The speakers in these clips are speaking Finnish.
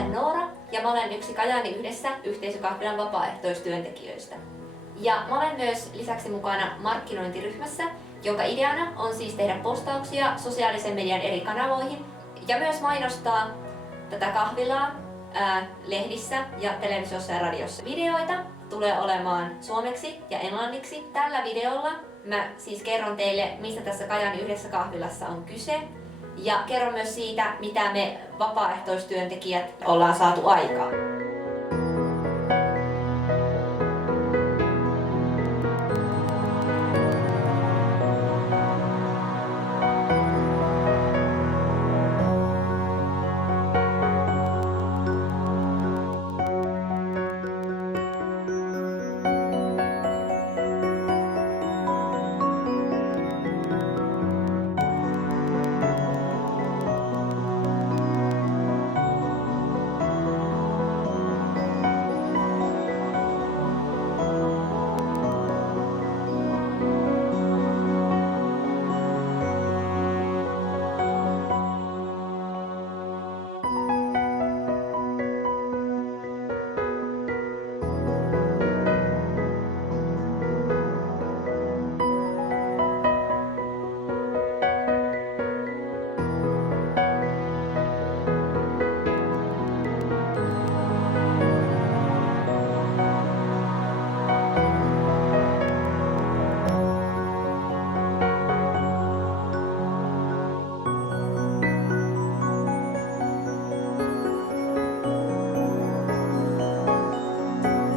olen Noora ja mä olen yksi Kajaani Yhdessä yhteisökahvilan vapaaehtoistyöntekijöistä. Ja mä olen myös lisäksi mukana markkinointiryhmässä, jonka ideana on siis tehdä postauksia sosiaalisen median eri kanavoihin ja myös mainostaa tätä kahvilaa lehdissä ja televisiossa ja radiossa. Videoita tulee olemaan suomeksi ja englanniksi. Tällä videolla mä siis kerron teille, mistä tässä Kajaani Yhdessä kahvilassa on kyse. Ja kerron myös siitä, mitä me vapaaehtoistyöntekijät ollaan saatu aikaan.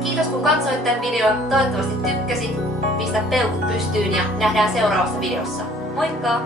Kiitos kun katsoit tämän videon, toivottavasti tykkäsit, pistä peukut pystyyn ja nähdään seuraavassa videossa. Moikka!